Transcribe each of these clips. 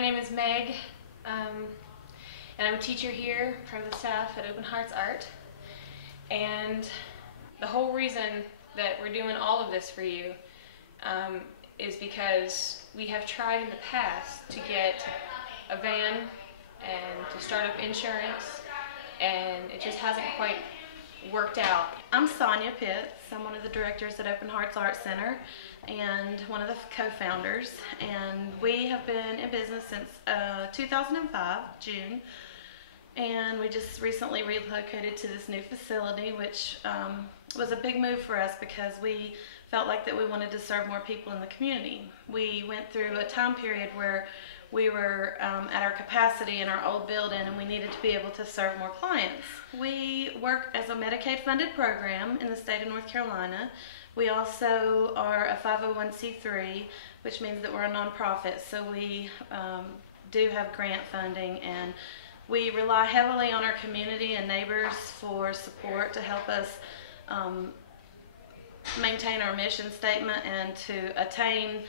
My name is Meg, and I'm a teacher here, part of the staff at Open Hearts Art. And the whole reason that we're doing all of this for you is because we have tried in the past to get a van and to start up insurance, and it just hasn't quite worked out. I'm Sonia Pitts. I'm one of the directors at Open Hearts Art Center and one of the co-founders, and we have been in business since 2005, June, and we just recently relocated to this new facility, which was a big move for us because we felt like that we wanted to serve more people in the community. We went through a time period where we were at our capacity in our old building, and we needed to be able to serve more clients. We work as a Medicaid funded program in the state of North Carolina. We also are a 501c3, which means that we're a nonprofit, so we do have grant funding, and we rely heavily on our community and neighbors for support to help us maintain our mission statement and to attain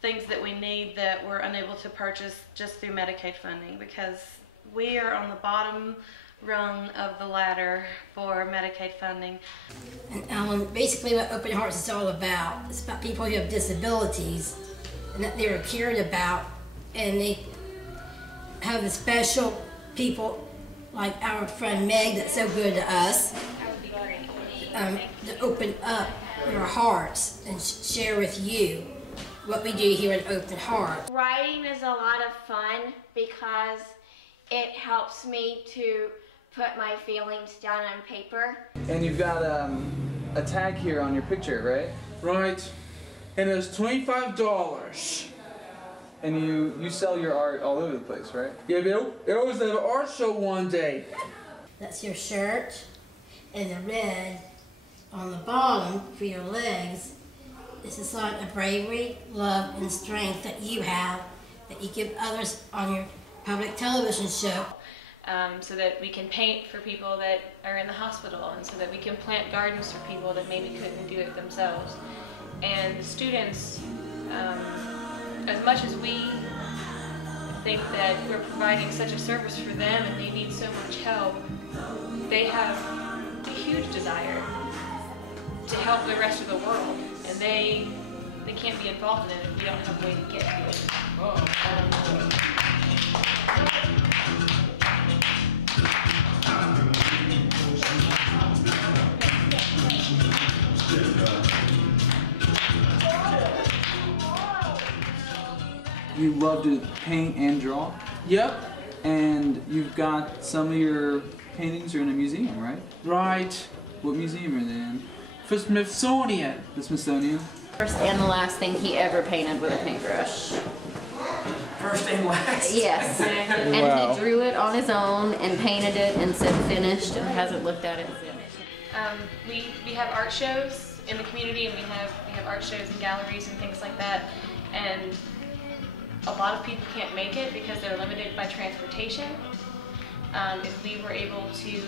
things that we need that we're unable to purchase just through Medicaid funding, because we are on the bottom rung of the ladder for Medicaid funding. And basically what Open Hearts is all about, it's about people who have disabilities and that they're cared about, and they have the special people like our friend Meg that's so good to us, to open up their hearts and share with you what we do here at Open Heart. Writing is a lot of fun because it helps me to put my feelings down on paper. And you've got a tag here on your picture, right? Right. And it's $25. And you sell your art all over the place, right? Yeah, they always have an art show one day. That's your shirt, and the red on the bottom for your legs. It's a sign of bravery, love, and strength that you have, that you give others on your public television show. So that we can paint for people that are in the hospital, and so that we can plant gardens for people that maybe couldn't do it themselves. And the students, as much as we think that we're providing such a service for them and they need so much help, they have a huge desire to help the rest of the world, and they can't be involved in it if we don't have a way to get to it. You love to paint and draw? Yep. And you've got some of your paintings are in a museum, right? Right. What museum are they in? For Smithsonian. The Smithsonian? First and the last thing he ever painted with a paintbrush. First and last? Yes. And Wow. he drew it on his own and painted it and said finished and hasn't looked at it since. We have art shows in the community, and we have art shows in galleries and things like that, and a lot of people can't make it because they're limited by transportation. If we were able to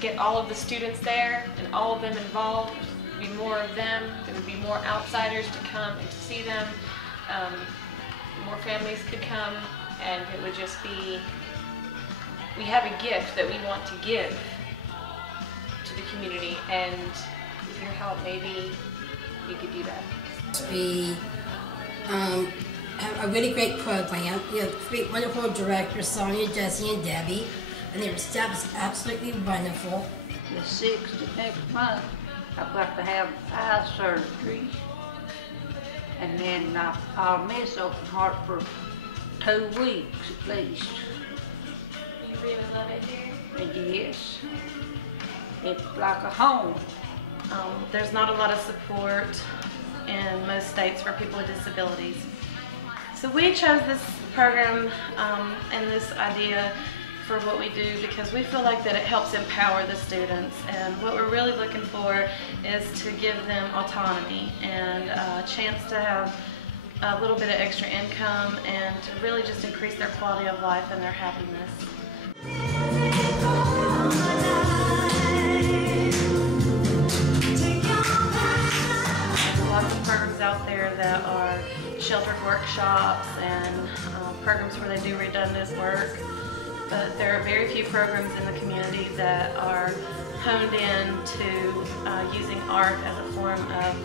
get all of the students there and all of them involved, there would be more of them, there would be more outsiders to come and to see them, more families could come, and it would just be, we have a gift that we want to give to the community, and with your help maybe you could do that. We have a really great program. We have three wonderful directors, Sonia, Jesse, and Debbie, and their staff is absolutely wonderful. The 6th of next month, I've got to have eye surgery, and then I'll miss Open Heart for 2 weeks at least. You really love it here? And yes, it's like a home. There's not a lot of support in most states for people with disabilities. So we chose this program and this idea for what we do because we feel like that it helps empower the students, and what we're really looking for is to give them autonomy and a chance to have a little bit of extra income and to really just increase their quality of life and their happiness. A lot of programs out there that are sheltered workshops and programs where they do redundant work. But there are very few programs in the community that are honed in to using art as a form of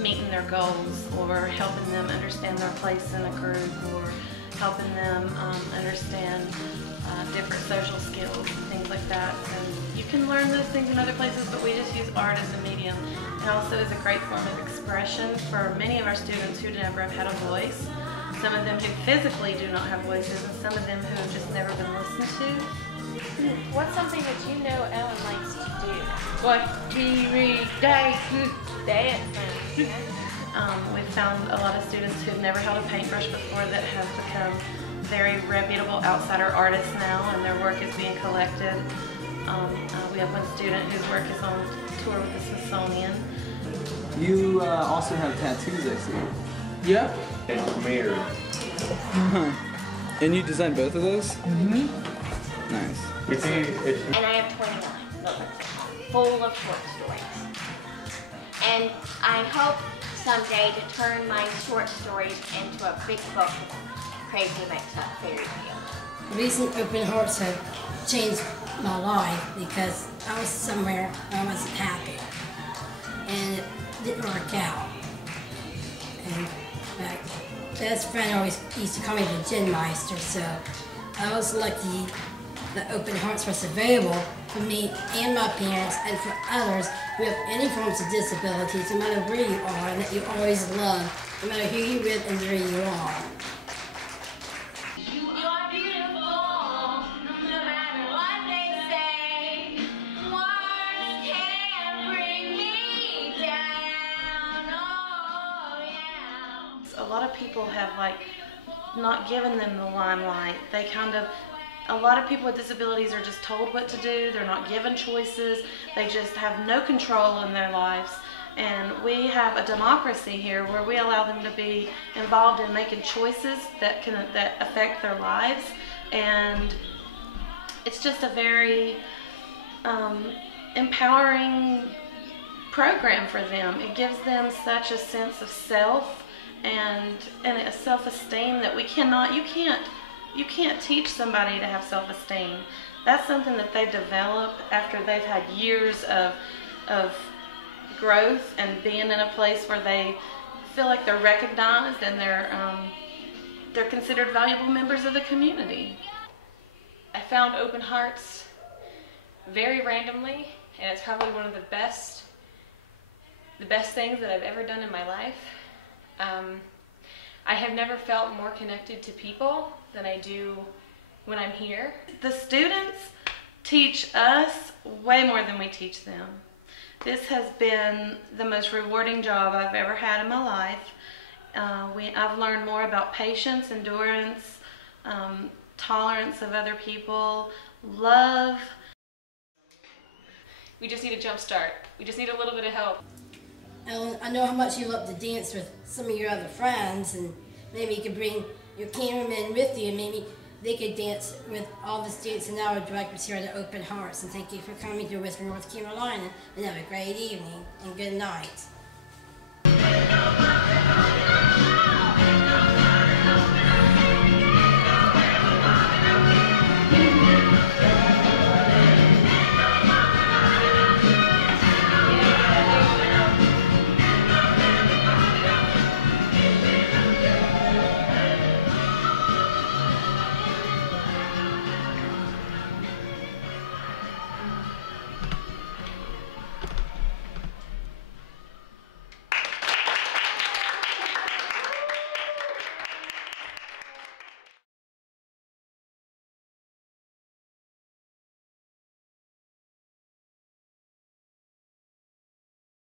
meeting their goals, or helping them understand their place in a group, or helping them understand different social skills and things like that. And you can learn those things in other places, but we just use art as a medium. It also is a great form of expression for many of our students who never have had a voice. Some of them who physically do not have voices, and some of them who have just never been listened to. What's something that you know Ellen likes to do? Watch TV, dance. We've found a lot of students who've never held a paintbrush before that have become very reputable outsider artists now, and their work is being collected. We have one student whose work is on tour with the Smithsonian. You also have tattoos, I see. Yep. And married. And you designed both of those? Mm-hmm. Nice. And I have 29 notebooks full of short stories. And I hope someday to turn my short stories into a big book, Crazy Makes Up Fairy Tale. Recent Open Hearts have changed my life because I was somewhere I wasn't happy and it didn't work out. And my best friend always used to call me the Gin Meister, so I was lucky that Open Hearts was available for me and my parents and for others who have any forms of disabilities, no matter where you are, and that you always love, no matter who you with and where you are. You are beautiful, no matter what they say. Words can't bring me down, oh yeah. A lot of people have not given them the limelight. A lot of people with disabilities are just told what to do. They're not given choices. They just have no control in their lives. And we have a democracy here where we allow them to be involved in making choices that affect their lives. And it's just a very empowering program for them. It gives them such a sense of self and a self-esteem that you can't teach somebody to have self-esteem. That's something that they develop after they've had years of growth and being in a place where they feel like they're recognized and they're considered valuable members of the community. I found Open Hearts very randomly, and it's probably one of the best things that I've ever done in my life. I have never felt more connected to people than I do when I'm here. The students teach us way more than we teach them. This has been the most rewarding job I've ever had in my life. I've learned more about patience, endurance, tolerance of other people, love. We just need a jump start. We just need a little bit of help. Ellen, I know how much you love to dance with some of your other friends, and maybe you could bring your cameramen with you, and maybe they could dance with all the students and our directors here at Open Hearts. And thank you for coming to Western North Carolina, and have a great evening and good night.